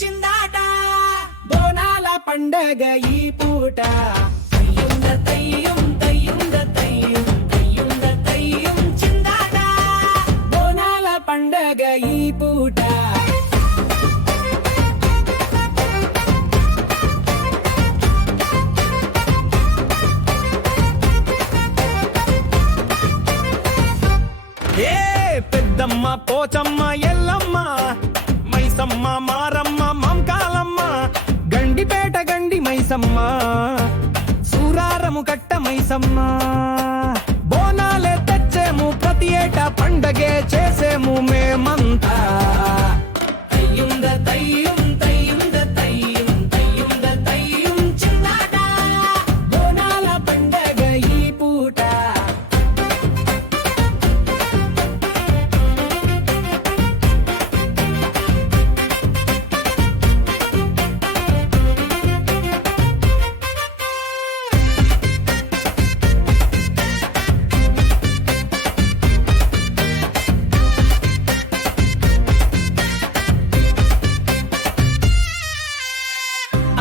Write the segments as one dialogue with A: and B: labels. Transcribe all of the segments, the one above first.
A: చిందాట
B: బోనాల పండగ ఈ పూట
A: చిందాట
B: బోనాల పండగ ఈ ఏ పెద్దమ్మ పోచమ్మ ఎల్లమ్మ మైసమ్మ మారమ్మ మంకాలమ్మ గండిపేట గండి మైసమ్మ సూరారము కట్ట మైసమ్మ. బోనాలే తెచ్చేము ప్రతి ఏటా పండగే చేసేము మేమ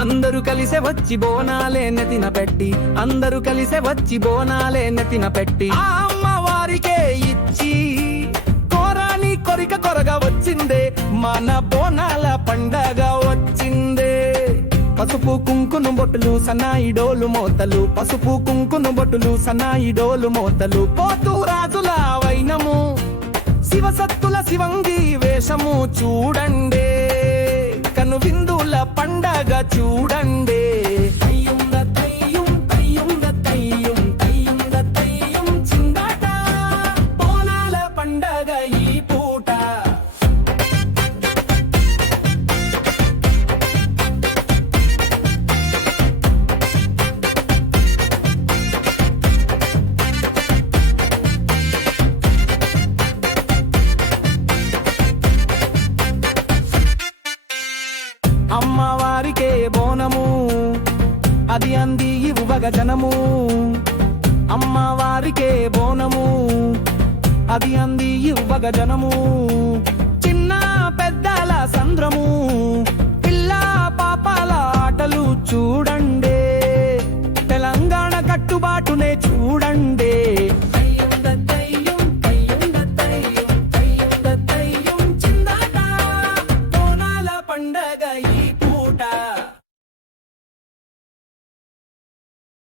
B: అందరూ కలిసే వచ్చి బోనాలే నెతిన పెట్టి అందరూ కలిసే వచ్చి బోనాలే నెతిన పెట్టి. ఆ అమ్మవారికే ఇచ్చి కోరాని కొరిక కొరగా వచ్చిందే మన బోనాల పండగ వచ్చిందే. పసుపు కుంకును బొట్టులు సన్నాయి డోలు మోతలు పసుపు కుంకును బొట్టులు సన్నాయి డోలు మోతలు. పోతూ రాజుల వైనము శివసత్తుల శివంగి వేషము చూడండి. కను విందుల పండగ చూడండి. మౌనము అది అంది ఇవ్వగ జనము అమ్మవారికే బోనము అది అంది ఇవ్వగ జనము చిన్న పెద్దల సంద్రము పిల్ల పాపాల ఆటలు చూడండి తెలంగాణ కట్టుబాటునే చూడండి పండగ ఈ